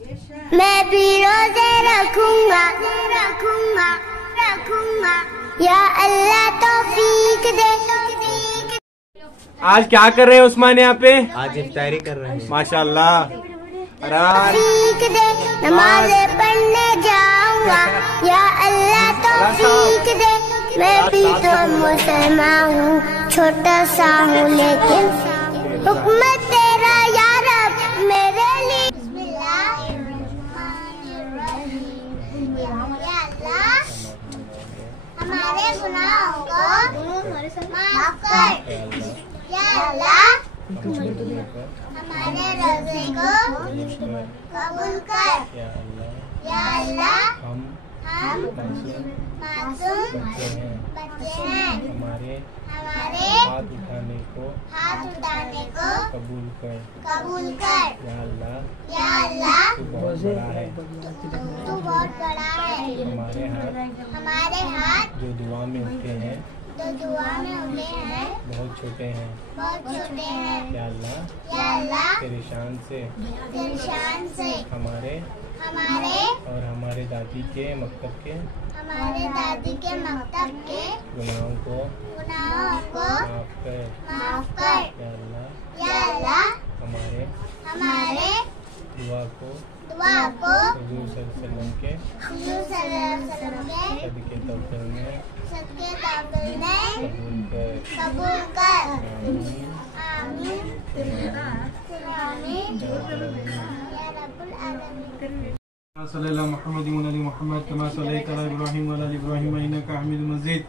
मैं भी रोजे रखूंगा रखूंगा रखूंगा, या अल्लाह तौफीक दे। आज क्या कर रहे हैं उस्मान यहाँ पे? आज इफ्तारी कर रहे हैं। माशाल्लाह। तौफीक दे, नमाज़ें पढ़ने जाऊंगा, या अल्लाह तौफीक दे। मैं भी तो मुसलमान हूँ, छोटा सा हूँ लेकिन हुक्म तेरा या रब मेरे लिए। हमारे गुनाहों को माफ कर, या अल्लाह हमारे रोज़े को कबूल कर, या अल्लाह हम मासूम बच्चे हैं, हमारे हाथ उठाने को कबूल कर, या अल्लाह तू बहुत बड़ा है। हमारे हाथ जो दुआ में उठे हैं बहुत छोटे हैं, या अल्लाह तेरी शान से हमारे और हमारे दादी के मकतब के गुनाहों को माफ कर, या अल्लाह हमारे दुआ को हुजूर सल्लल्लाहु अलैहि वसल्लम के सदके तौफीक में कबूल कर। आमीन आमीन या रब्बुल आलमीन। मोहम्मद मोहम्मद कमा सल्लैता अला इब्राहीम व अला इब्राहीम इन्नका हमीदुम मजीद।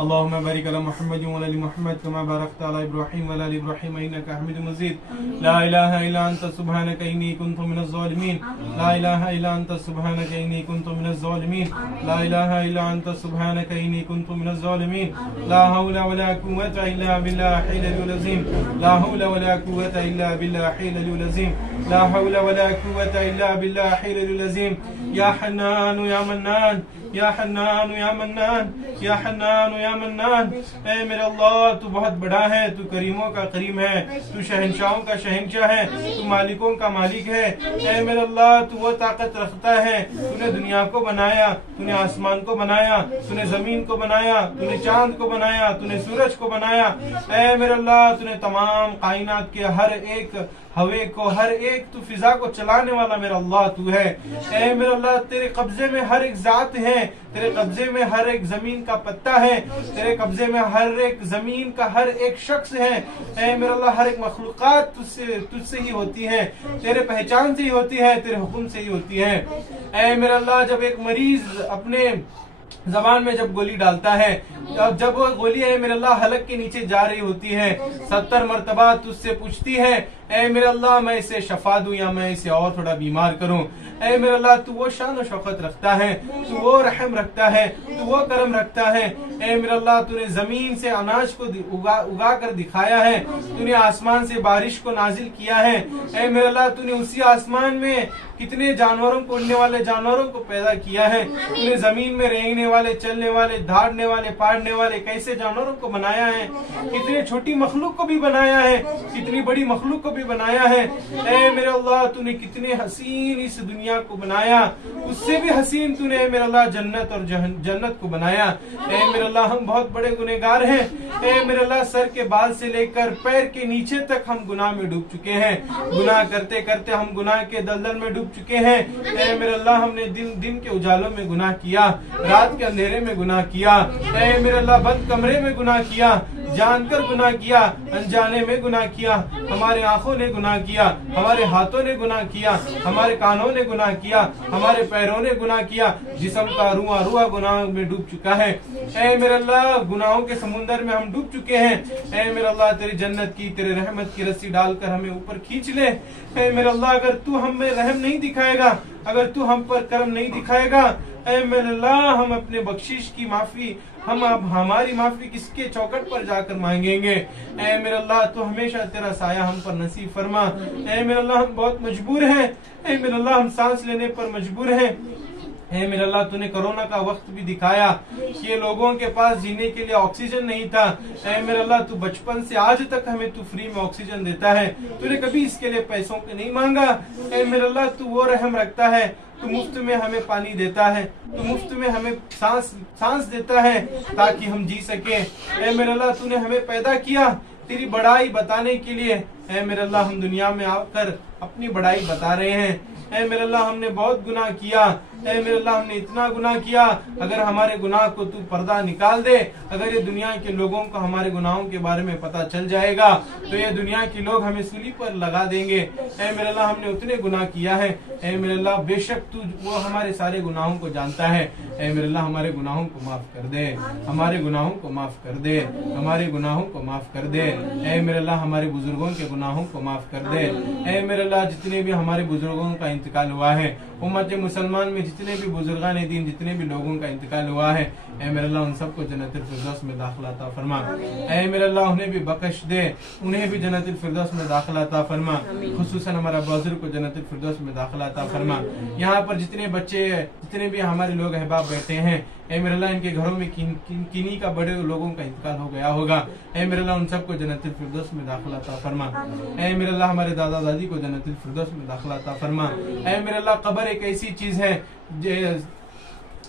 अल्लाहुम्मा बारिक अला मोहम्मद व अला मोहम्मद कमा बारकता अला इब्राहीम व अला इब्राहीम इन्नका हमीदुम मजीद। ला इलाहा इल्ला अंता सुब्हानका इन्नी कुन्तु मिनज़ ज़ालिमीन। ला इलाहा इल्ला अंता सुब्हानका इन्नी कुन्तु मिनज़ ज़ालिमीन। ला इलाहा इल्ला अंता सुब्हानका इन्नी कुन्तु मिनज़ ज़ालिमीन। ला हौला वला कुव्वता इल्ला बिल्लाहिल अलिय्यिल अज़ीम। ला हौला वला कुव्वता इल्ला बिल्लाहिल अलिय्यिल अज़ीम। ला हौला वला कुव्वता इल्ला बिल्लाहिल अलिय्यिल अज़ीम। या हन्नान या मन्नान, या हन्नान या मन्नान, या हन्नान या मन्नान। ऐ मेरे अल्लाह तू बहुत बड़ा है, तू करीमों का करीम है, तू शहंशाहों का शहंशाह है, तू मालिकों का मालिक है। ऐ मेरे अल्लाह तू वो ताकत रखता है, तूने दुनिया को बनाया, तूने आसमान को बनाया, तूने जमीन को बनाया, तूने चांद को बनाया, तूने सूरज को बनाया। ऐ मेरे अल्लाह तूने तमाम कायनात के हर एक हवे को, हर एक तू फिजा को चलाने वाला मेरा अल्लाह तू है। ऐ मेरा अल्लाह तेरे कब्जे में हर एक जात है, तेरे कब्जे में हर एक जमीन का पत्ता है, तेरे कब्जे में हर एक जमीन का हर एक शख्स है। ऐ मेरा अल्लाह हर एक मखलूकात तुझसे ही होती है, तेरे पहचान से ही होती है, तेरे हुक्म से ही होती है। ऐ मेरा अल्लाह जब एक मरीज अपने जबान में जब गोली डालता है, जब वो गोली है मेरे अल्लाह हलक के नीचे जा रही होती है, 70 मरतबा तुझसे पूछती है ऐ मेरे अल्लाह मैं इसे शफा दूं या मैं इसे और थोड़ा बीमार करूं। ऐ मेरे अल्लाह तू वो शान और शौकत रखता है, तू वो रहम रखता है, तू वो करम रखता है। ऐ मेरे अल्लाह तूने जमीन से अनाज को उगा कर दिखाया है, तूने आसमान से बारिश को नाजिल किया है। ऐ मेरे अल्लाह तूने उसी आसमान में कितने जानवरों को, उड़ने वाले जानवरों को पैदा किया है, तूने जमीन में रेंगने वाले, चलने वाले, धाड़ने वाले, पाड़ने वाले कैसे जानवरों को बनाया है, कितने छोटी मखलूक को भी बनाया है, कितनी बड़ी मखलूक को भी बनाया है। ऐ मेरे अल्लाह तूने कितने हसीन इस दुनिया को बनाया, उससे भी हसीन तूने मेरे अल्लाह जन्नत और जन्नत को बनाया। ऐ मेरे अल्लाह हम बहुत बड़े गुनहगार हैं। ऐ मेरे अल्लाह सर के बाल से लेकर पैर के नीचे तक हम गुनाह में डूब चुके हैं, गुनाह करते करते हम गुनाह के दलदल में डूब चुके हैं। ऐ मेरे अल्लाह हमने दिन के उजालों में गुनाह किया, रात के अंधेरे में गुनाह किया। ऐ मेरे अल्लाह बंद कमरे में गुनाह किया, जानकर गुनाह किया, अनजाने में गुनाह किया, हमारे आंखों ने गुनाह किया, हमारे हाथों ने गुनाह किया, हमारे कानों ने गुनाह किया, हमारे पैरों ने गुनाह किया, जिस्म का रूआ गुनाह में डूब चुका है। ऐ मेरे अल्लाह गुनाहों के समुंदर में हम डूब चुके हैं। ऐ मेरे अल्लाह तेरी जन्नत की, तेरे रहमत की रस्सी डालकर हमें ऊपर खींच ले। ऐ मेरे अल्लाह अगर तू हमें रहम नहीं दिखाएगा, अगर तू हम पर करम नहीं दिखाएगा, ऐ मेरे अल्लाह हम अपने बख्शिश की माफी, हम अब हमारी माफी किसके चौकट पर जाकर मांगेंगे। ऐ मेरे अल्लाह तू हमेशा तेरा साया हम पर नसीब फरमा। ऐ मेरे अल्लाह हम बहुत मजबूर हैं, ऐ मेरे अल्लाह हम सांस लेने पर मजबूर हैं, ऐ मेरे अल्लाह तूने कोरोना का वक्त भी दिखाया कि लोगों के पास जीने के लिए ऑक्सीजन नहीं था। ऐ मेरे अल्लाह तू बचपन से आज तक हमें तू फ्री में ऑक्सीजन देता है, तूने कभी इसके लिए पैसों के नहीं मांगा। ऐ मेरे अल्लाह तू वो रहम रखता है, तू मुफ्त में हमें पानी देता है, तू मुफ्त में हमें सांस देता है ताकि हम जी सके। ऐ मेरे अल्लाह तूने हमें पैदा किया तेरी बड़ाई बताने के लिए। ऐ मेरे अल्लाह हम दुनिया में आकर अपनी बड़ाई बता रहे हैं। ऐ मेरे अल्लाह हमने बहुत गुनाह किया, ऐ मेरे अल्लाह हमने इतना गुनाह किया, अगर हमारे गुनाह को तू पर्दा निकाल दे, अगर ये दुनिया के लोगों को हमारे गुनाहों के बारे में पता चल जाएगा तो ये दुनिया के लोग हमें सूली पर लगा देंगे। ऐ मेरे अल्लाह हमने उतने गुनाह किया है, ऐ मेरे अल्लाह बेशक तू वो हमारे सारे गुनाहों को जानता है। ऐ मेरे अल्लाह हमारे गुनाहों को माफ कर दे, हमारे गुनाहों को माफ कर दे, हमारे गुनाहों को माफ कर दे। ऐ मेरे अल्लाह हमारे बुजुर्गों के गुनाहों को माफ कर दे। ऐ मेरे अल्लाह जितने भी हमारे बुजुर्गों का इंतकाल हुआ है, उम्मत मुसलमान में जितने भी बुजुर्गान दीन जितने भी लोगों का इंतकाल हुआ है, ऐ मेरे अल्लाह उन सबको जन्नतुल फिरदौस में दाखिला अता फरमा। ऐ मेरे अल्लाह उन्हें भी बख्श दे, उन्हें भी जन्नतुल फिरदौस में दाखिला अता फरमा। खुसूसन हमारा बुजुर्ग को जन्नतुल फिरदौस में दाखिला अता फरमा। यहाँ पर जितने बच्चे जितने भी हमारे लोग अहबाब बैठे हैं, ऐ मेरे अल्लाह इनके घरों में किन्हीं का बड़े लोगों का इंतकाल हो गया होगा, ऐ मेरे अल्लाह उन सबको जन्नतुल फिरदौस में दाखिला अता फरमा। ऐ मेरे अल्लाह हमारे दादा दादी को जन्नतुल फिरदौस में दाखिला अता फरमा। ऐ मेरे अल्लाह कब्र एक ऐसी चीज है,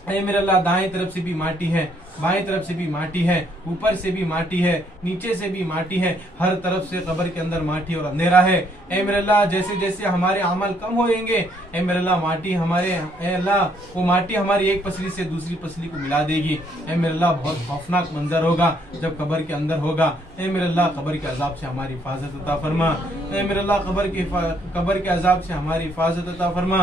ऐ मेरे अल्लाह दाएं तरफ से भी माटी है, बाएं तरफ से भी माटी है, ऊपर से भी माटी है, नीचे से भी माटी है, हर तरफ से कब्र के अंदर माटी और अंधेरा है। ऐ मेरे अल्लाह जैसे जैसे हमारे अमल कम होएंगे, ऐ मेरे अल्लाह माटी हमारे ऐ अल्लाह वो माटी हमारी एक पसली से दूसरी पसली को मिला देगी। ऐ मेरे अल्लाह बहुत खौफनाक मंजर होगा जब कब्र के अंदर होगा। ऐ मेरे अल्लाह कब्र के अजाब से हमारी हिफाजत अता फरमा। ऐ मेरे अल्लाह कब्र के अजाब से हमारी हिफाजत अता फरमा।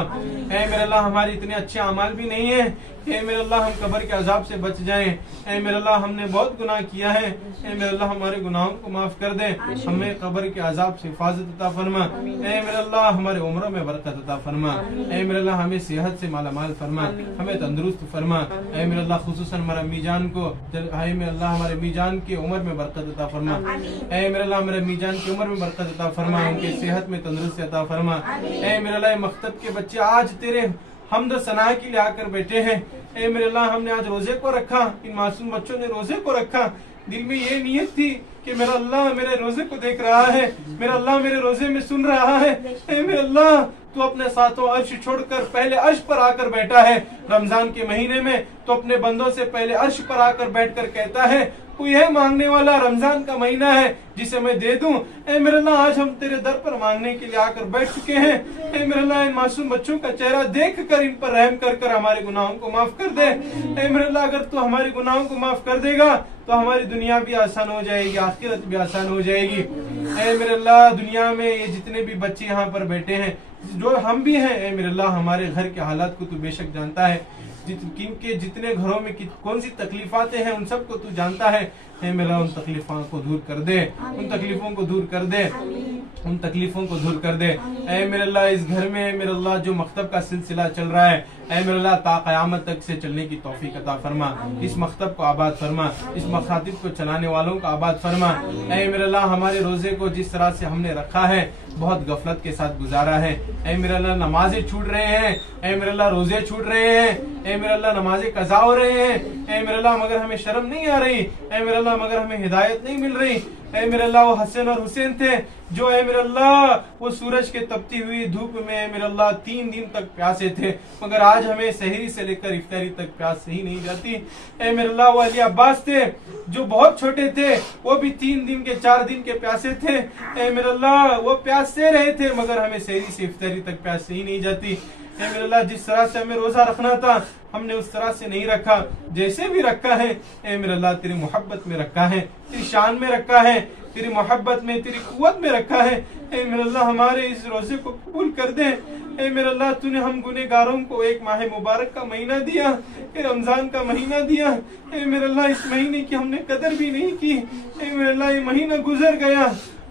ऐ मेरे अल्लाह हमारे इतने अच्छे अमाल भी नहीं है, ऐ मेरे अल्लाह हम कब्र के अजाब से बच जाएं। ऐ मेरे अल्लाह हमने बहुत गुनाह किया है, ऐ मेरे अल्लाह हमारे गुनाहों को माफ कर दे, हमें कब्र के अजाब से हिफाजत अता फरमा। ऐ मेरे अल्लाह हमारे उम्रों में बरकत अता फरमा। ऐ मेरे अल्लाह हमें सेहत से मालामाल फरमा, हमें तंदुरुस्त फरमा। ऐ मेरे अल्लाह खुसूसन हमारे मीजान को, ऐ मेरे अल्लाह हमारे मीजान की उम्र में बरकत अता फरमा। ऐ मेरे अल्लाह हमारे मीजान की उम्र में बरकत अता फरमा, उनके सेहत में तंदुरुस्ती अता फरमा। ऐ मेरे अल्लाह मख्तब के बच्चे आज तेरे हमद सना के लिए आकर बैठे हैं। ऐ मेरे अल्लाह हमने आज रोजे को रखा, इन मासूम बच्चों ने रोजे को रखा, दिल में ये नियत थी कि मेरा अल्लाह मेरे रोजे को देख रहा है, मेरा अल्लाह मेरे रोजे में सुन रहा है। ऐ मेरे अल्लाह तू अपने साथों अर्श छोड़कर पहले अर्श पर आकर बैठा है। रमजान के महीने में तो अपने बंदों से पहले अर्श पर आकर बैठकर कहता है कोई है मांगने वाला, रमजान का महीना है जिसे मैं दे दूं। ऐ मेरे अल्लाह आज हम तेरे दर पर मांगने के लिए आकर बैठ चुके हैं। ऐ मेरे अल्लाह इन मासूम बच्चों का चेहरा देख कर इन पर रहम कर कर हमारे गुनाहों को माफ कर दे। ऐ मेरे अल्लाह अगर तू हमारे गुनाहों को माफ कर देगा तो हमारी दुनिया भी आसान हो जाएगी, आखिरत भी आसान हो जाएगी। ऐ मेरे अल्लाह दुनिया में ये जितने भी बच्चे यहाँ पर बैठे हैं, जो हम भी हैं, ऐ मेरे अल्लाह हमारे घर के हालात को तू बेशक जानता है, किनके जितने घरों में कौन सी तकलीफातें हैं उन सबको तू जानता है। ऐ मेरा उन तकलीफों को दूर कर दे, उन तकलीफों को दूर कर दे, उन तकलीफों को दूर कर दे। ऐ मेरे अल्लाह इस घर में मेरे अल्लाह जो मख्तब का सिलसिला चल रहा है, ऐ मेरे अल्लाह ता क़यामत तक से चलने की तौफीक अता फरमा। इस मख्तब को आबाद फरमा, इस मखातिब को चलाने वालों को आबाद फरमा। ऐ मेरे अल्लाह हमारे रोजे को जिस तरह से हमने रखा है बहुत गफलत के साथ गुजारा है। ऐ मेरे अल्लाह नमाजें छूट रहे हैं, ऐ मेरे अल्लाह रोजे छूट रहे हैं, ऐ मेरे अल्लाह नमाजें कज़ा हो रहे हैं। ऐ मेरे अल्लाह मगर हमें शर्म नहीं आ रही, ऐ मेरे अल्लाह मगर हमें हिदायत नहीं मिल रही। ऐ मेरे अल्लाह वो हसन और हुसैन थे जो ऐ मेरे अल्लाह वो सूरज के तपती हुई धूप में मेरे अल्लाह 3 दिन तक प्यासे थे, मगर आज हमें सहरी से लेकर इफ्तारी तक प्यास सही नहीं जाती। ऐ मेरे अल्लाह वो अली अब्बास थे जो बहुत छोटे थे, वो भी 3 दिन के 4 दिन के प्यासे थे। ऐ मेरे अल्लाह वो प्यास से रहे थे मगर हमें सहरी से इफ्तारी तक प्यास सही नहीं जाती। ऐ मेरे अल्लाह जिस तरह से हमें रोजा रखना था हमने उस तरह से नहीं रखा, जैसे भी रखा है ऐ मेरे अल्लाह तेरी मोहब्बत में रखा है, तेरी शान में रखा है, तेरी मोहब्बत में तेरी कुव्वत में रखा है। ऐ मेरे अल्लाह हमारे इस रोजे को कबूल कर दे। ऐ मेरे अल्लाह तूने हम गुनेगारों को एक माह मुबारक का महीना दिया, रमजान का महीना दिया। ऐ मेरे अल्लाह इस महीने की हमने कदर भी नहीं की। ऐ मेरे अल्लाह ये महीना गुजर गया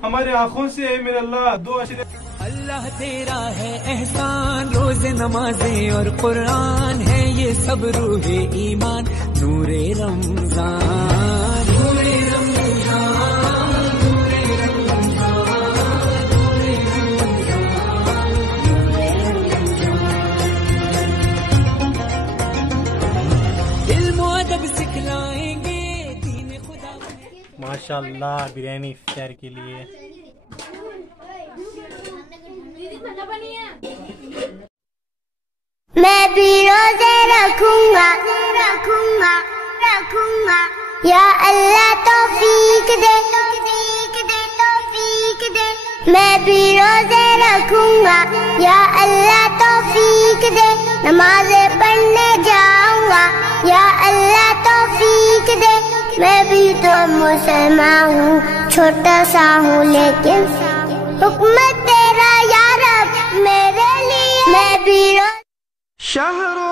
हमारे आंखों से। ऐ मेरे अल्लाह दो अशरे अल्लाह तेरा है एहसान, रोज़े नमाज़ें और कुरान है ये सब रूहे ईमान, नूरे रमजान, नूरे रमजान, नूरे रमजान, नूरे रमजान, नूरे रमजान। माशाल्लाह बिरयानी इफ्तार के लिए। मैं भी रोजे रखूंगा रखूंगा रखूंगा, या अल्लाह तौफीक दे तौफीक दे तौफीक दे। मैं भी रोजे रखूंगा, या अल्लाह तौफीक दे। नमाज़ें पढ़ने जाऊंगा, या अल्लाह तौफीक दे। मैं भी तो मुसलमान हूँ, छोटा सा हूँ लेकिन हुक्म तेरा या रब मेरे लिए। मैं भी शहर